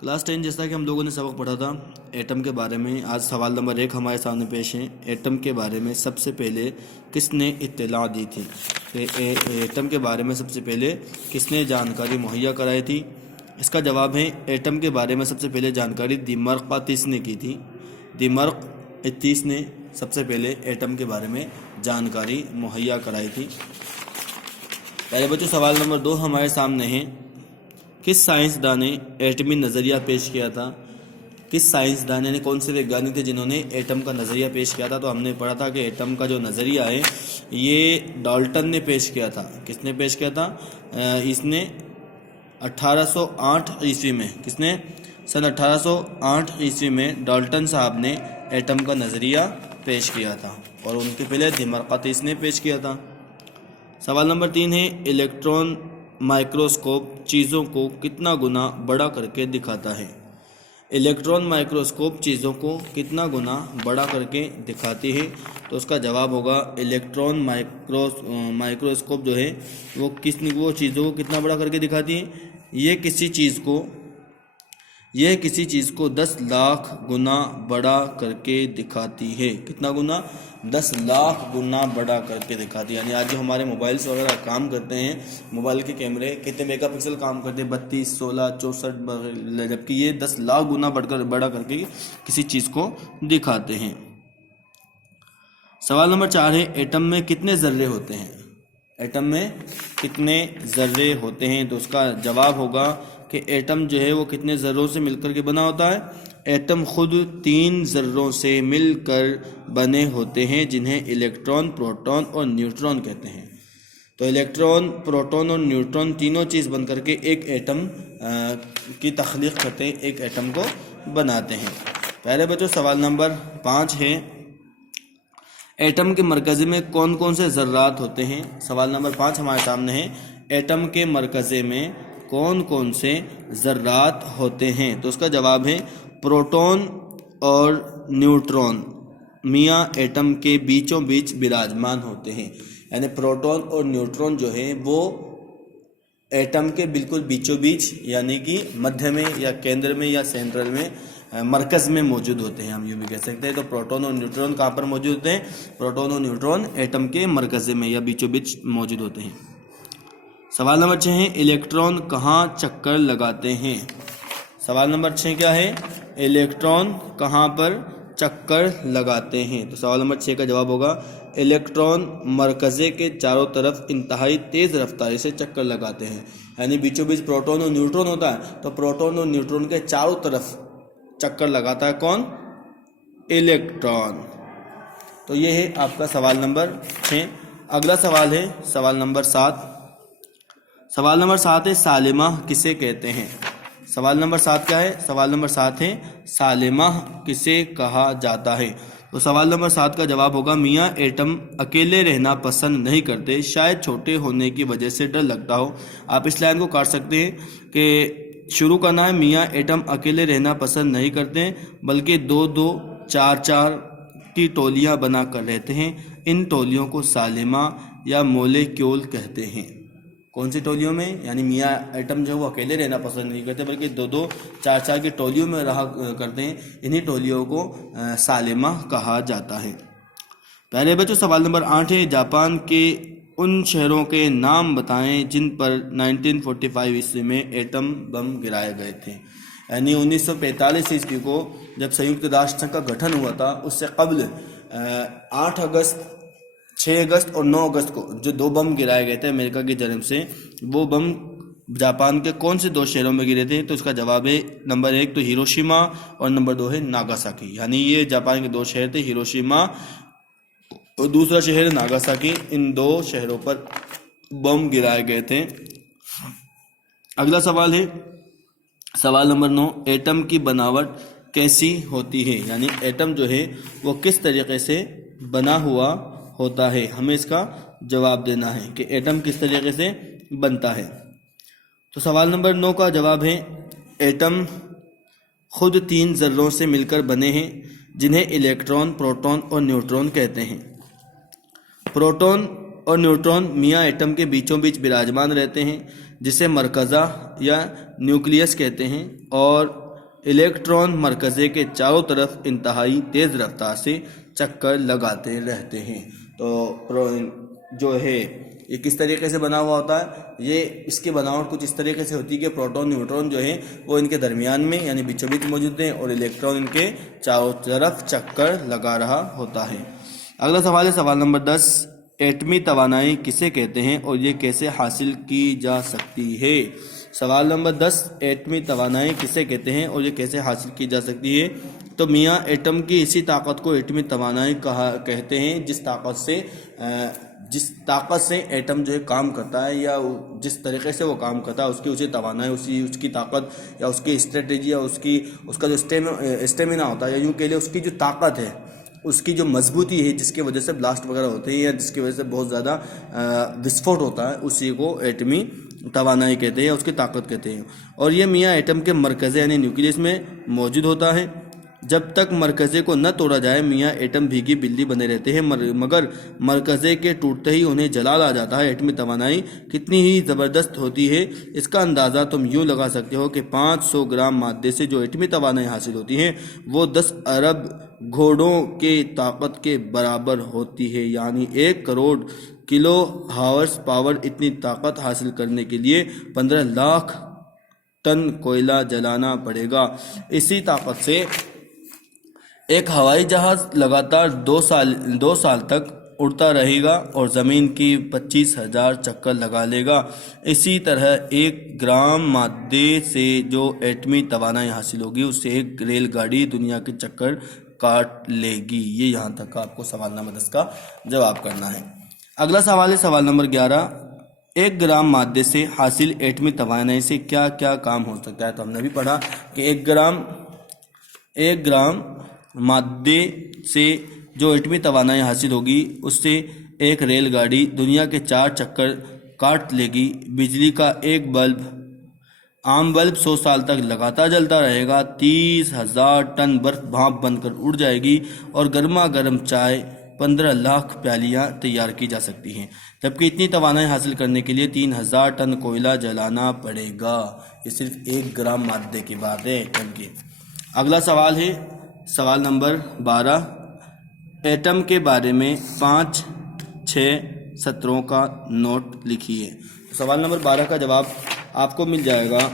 Class 10 जैसा कि हम लोगों ने सबक पढ़ा था एटम के बारे में। आज सवाल नंबर 1 हमारे सामने पेश है। एटम के बारे में सबसे पहले किसने इत्तला दी थी? एटम के बारे में सबसे पहले किसने जानकारी मुहैया कराई थी? इसका जवाब है एटम के बारे में सबसे पहले जानकारी दिमर्कातिस ने की थी। दिमर्कातिस ने सबसे पहले एटम के बारे में जानकारी मुहैया कराई थी। पहले बच्चों सवाल नंबर 2 हमारे सामने है। किस साइंसदान ने एटमी नज़रिया पेश किया था? किस साइंसदान ने, कौन से वैज्ञानिक थे जिन्होंने एटम का नज़रिया पेश किया था? तो हमने पढ़ा था कि एटम का जो नज़रिया है ये डाल्टन ने पेश किया था। किसने पेश किया था? इसने 1808 ईस्वी में, किसने? सन 1808 ईस्वी में डाल्टन साहब ने एटम का नज़रिया पेश किया था और उनके पहले दिमर्कातिस ने पेश किया था। सवाल नंबर 3 है। इलेक्ट्रॉन माइक्रोस्कोप चीज़ों को कितना गुना बड़ा करके दिखाता है? इलेक्ट्रॉन माइक्रोस्कोप चीज़ों को कितना गुना बड़ा करके दिखाती है? तो उसका जवाब होगा इलेक्ट्रॉन माइक्रोस्कोप जो है वो चीज़ों को कितना बड़ा करके दिखाती है? ये किसी चीज़ को 10 लाख गुना बड़ा करके दिखाती है। कितना गुना? 10 लाख गुना बड़ा करके दिखाती है। यानी आज जो हमारे मोबाइल्स वगैरह काम करते हैं, मोबाइल के कैमरे कितने मेगापिक्सल काम करते हैं? 32, 16, 64, जबकि ये 10 लाख गुना बड़ा करके किसी चीज़ को दिखाते हैं। सवाल नंबर 4 है। एटम में कितने ज़र्रे होते हैं? एटम में कितने ज़र्रे होते हैं? तो उसका जवाब होगा कि एटम जो है वो कितने ज़र्रों से मिलकर के बना होता है? एटम खुद 3 ज़र्रों से मिलकर बने होते हैं जिन्हें इलेक्ट्रॉन, प्रोटॉन और न्यूट्रॉन कहते हैं। तो इलेक्ट्रॉन, प्रोटॉन और न्यूट्रॉन तीनों चीज़ बन करके एक एटम की तख्लीक करते हैं, एक एटम को बनाते हैं। पहले बच्चों सवाल नंबर 5 है। एटम के मरकज़े में कौन कौन से ज़र्रात होते हैं? सवाल नंबर 5 हमारे सामने है। एटम के मरकज़े में कौन कौन से ज़र्रात होते हैं? तो उसका जवाब है प्रोटॉन और न्यूट्रॉन मियाँ एटम के बीचों बीच विराजमान होते हैं। यानी प्रोटॉन और न्यूट्रॉन जो है वो एटम के बिल्कुल बीचों बीच, यानी कि मध्य में या केंद्र में या सेंट्रल में, मरकज़ में मौजूद होते हैं, हम यूँ भी कह सकते हैं। तो प्रोटॉन और न्यूट्रॉन कहाँ पर मौजूद होते हैं? प्रोटॉन और न्यूट्रॉन एटम के मरकज़े में या बीचों बीच मौजूद होते हैं। सवाल नंबर 6 है। इलेक्ट्रॉन कहाँ चक्कर लगाते हैं? सवाल नंबर 6 क्या है? इलेक्ट्रॉन कहाँ पर चक्कर लगाते हैं? तो सवाल नंबर 6 का जवाब होगा इलेक्ट्रॉन मरकज़े के चारों तरफ इंतहाई तेज़ रफ्तारी से चक्कर लगाते हैं। यानी बीचों बीच प्रोटॉन और न्यूट्रॉन होता है, तो प्रोटॉन और न्यूट्रॉन के चारों तरफ चक्कर लगाता है कौन? इलेक्ट्रॉन। तो ये है आपका सवाल नंबर 6। अगला सवाल है सवाल नंबर 7। सवाल नंबर 7 है सालिमा किसे कहते हैं? सवाल नंबर 7 क्या है? सवाल नंबर 7 है सालिमा किसे कहा जाता है? तो सवाल नंबर 7 का जवाब होगा मियाँ एटम अकेले रहना पसंद नहीं करते, शायद छोटे होने की वजह से डर लगता हो। आप इस लाइन को काट सकते हैं कि शुरू करना है मियाँ एटम अकेले रहना पसंद नहीं करते बल्कि 2-2, 4-4 की टोलियाँ बना कर रहते हैं। इन टोलियों को सालिमा या मोलेक्यूल कहते हैं। कौन सी टोलियों में? यानी मियाँ एटम जो है वो अकेले रहना पसंद नहीं करते बल्कि 2-2, 4-4 की टोलियों में रहा करते हैं। इन्हीं टोलियों को सालिमा कहा जाता है। पहले बच्चों सवाल नंबर 8 है। जापान के उन शहरों के नाम बताएं जिन पर 1945 ईस्वी में एटम बम गिराए गए थे। यानी 1945 ईस्वी को जब संयुक्त राष्ट्र संघ का गठन हुआ था, उससे कबल 8 अगस्त, 6 अगस्त और 9 अगस्त को जो 2 बम गिराए गए थे अमेरिका की जानब से, वो बम जापान के कौन से 2 शहरों में गिरे थे? तो इसका जवाब है नंबर 1 तो हिरोशिमा और नंबर 2 है नागासाकी। यानी ये जापान के 2 शहर थे, हिरोशिमा और दूसरा शहर नागासाकी। इन 2 शहरों पर बम गिराए गए थे। अगला सवाल है सवाल नंबर 9। एटम की बनावट कैसी होती है? यानी एटम जो है वो किस तरीके से बना हुआ होता है? हमें इसका जवाब देना है कि एटम किस तरीके से बनता है। तो सवाल नंबर 9 का जवाब है एटम खुद 3 ज़र्रों से मिलकर बने हैं जिन्हें इलेक्ट्रॉन, प्रोटॉन और न्यूट्रॉन कहते हैं। प्रोटॉन और न्यूट्रॉन मियाँ एटम के बीचों बीच विराजमान रहते हैं जिसे मरकज़ा या न्यूक्लियस कहते हैं, और इलेक्ट्रॉन मरकज़े के चारों तरफ इंतहाई तेज़ रफ्तार से चक्कर लगाते रहते हैं। तो जो है ये किस तरीके से बना हुआ होता है, ये इसकी बनावट कुछ इस तरीके से होती है कि प्रोटॉन न्यूट्रॉन जो है वो इनके दरमियान में यानी बीचों बीच मौजूद हैं और इलेक्ट्रॉन इनके चारों तरफ चक्कर लगा रहा होता है। अगला सवाल है सवाल नंबर 10, एटमी तवानाई किसे कहते हैं और ये कैसे हासिल की जा सकती है। सवाल नंबर 10, एटमी तवानाई किसे कहते हैं और ये कैसे हासिल की जा सकती है। तो मियाँ एटम की इसी ताकत को एटमी तवानाई कहते हैं जिस ताकत से एटम जो है काम करता है या जिस तरीके से वो काम करता है उसकी तवानाई, उसकी ताकत या उसकी स्ट्रेटेजी या उसका जो स्टेमिना होता है या यूँ कह लिए उसकी जो ताकत है, उसकी जो मजबूती है जिसकी वजह से ब्लास्ट वगैरह होते हैं या जिसकी वजह से बहुत ज़्यादा विस्फोट होता है, उसी को एटमी तवानाई कहते हैं या उसकी ताकत कहते हैं। और ये मियाँ एटम के मरकज़े यानी न्यूक्लियस में मौजूद होता है। जब तक मरकज़े को न तोड़ा जाए मियाँ एटम भीगी बिल्ली बने रहते हैं, मगर मरकज़े के टूटते ही उन्हें जलाल आ जाता है। एटमी तवानाई कितनी ही ज़बरदस्त होती है इसका अंदाज़ा तुम यूँ लगा सकते हो कि 500 ग्राम मादे से जो एटमी तवानाई हासिल होती है वो 10 अरब घोड़ों के ताकत के बराबर होती है, यानी 1 करोड़ किलो हावर्स पावर। इतनी ताकत हासिल करने के लिए 15 लाख टन कोयला जलाना पड़ेगा। इसी ताकत से एक हवाई जहाज़ लगातार 2 साल तक उड़ता रहेगा और ज़मीन की 25,000 चक्कर लगा लेगा। इसी तरह 1 ग्राम मादे से जो एटमी तवानाई हासिल होगी उससे एक रेलगाड़ी दुनिया के चक्कर काट लेगी। ये यहाँ तक का आपको सवाल नंबर 10 का जवाब करना है। अगला सवाल है सवाल नंबर 11, 1 ग्राम मादे से हासिल एटमी तवानाई से क्या क्या काम हो सकता है। तो हमने भी पढ़ा कि 1 ग्राम मादे से जो एटमी तवानाई हासिल होगी उससे एक रेलगाड़ी दुनिया के 4 चक्कर काट लेगी। बिजली का एक बल्ब, आम बल्ब 100 साल तक लगातार जलता रहेगा। 30,000 टन बर्फ भाप बनकर उड़ जाएगी और गर्मा गर्म चाय 15 लाख प्यालियाँ तैयार की जा सकती हैं। जबकि इतनी तवानाई हासिल करने के लिए 3,000 टन कोयला जलाना पड़ेगा। ये सिर्फ 1 ग्राम मादे की बात है एटम की। अगला सवाल है सवाल नंबर 12, एटम के बारे में 5-6 सत्रों का नोट लिखिए। सवाल नंबर 12 का जवाब आपको मिल जाएगा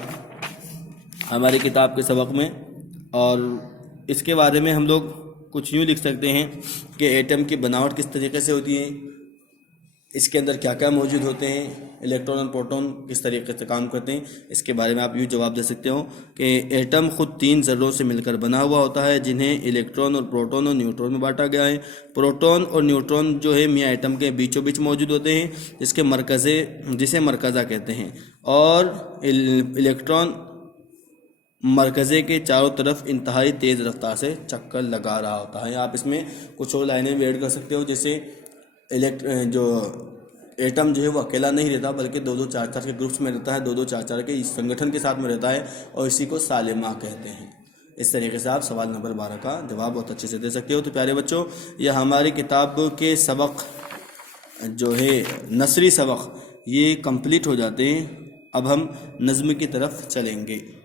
हमारी किताब के सबक में, और इसके बारे में हम लोग कुछ यूँ लिख सकते हैं कि एटम की बनावट किस तरीके से होती है, इसके अंदर क्या क्या मौजूद होते हैं, इलेक्ट्रॉन और प्रोटॉन किस तरीके से काम करते हैं। इसके बारे में आप यूँ जवाब दे सकते हो कि एटम खुद 3 ज़र्रों से मिलकर बना हुआ होता है जिन्हें इलेक्ट्रॉन और प्रोटॉन और न्यूट्रॉन में बांटा गया है। प्रोटॉन और न्यूट्रॉन जो है मियाँ एटम के बीचों बीच मौजूद होते हैं जिसे मरकज़ा कहते हैं, और इलेक्ट्रॉन मरकज़े के चारों तरफ इंतहाई तेज़ रफ्तार से चक्कर लगा रहा होता है। आप इसमें कुछ और लाइनें भी ऐड कर सकते हो, जैसे जो एटम जो है वो अकेला नहीं रहता बल्कि 2-2, 4-4 के ग्रुप्स में रहता है, 2-2, 4-4 के इस संगठन के साथ में रहता है और इसी को सालिमा कहते हैं। इस तरीके से आप सवाल नंबर 12 का जवाब बहुत अच्छे से दे सकते हो। तो प्यारे बच्चों, यह हमारी किताब के सबक जो है नसरी सबक ये कंप्लीट हो जाते हैं। अब हम नज़्म की तरफ चलेंगे।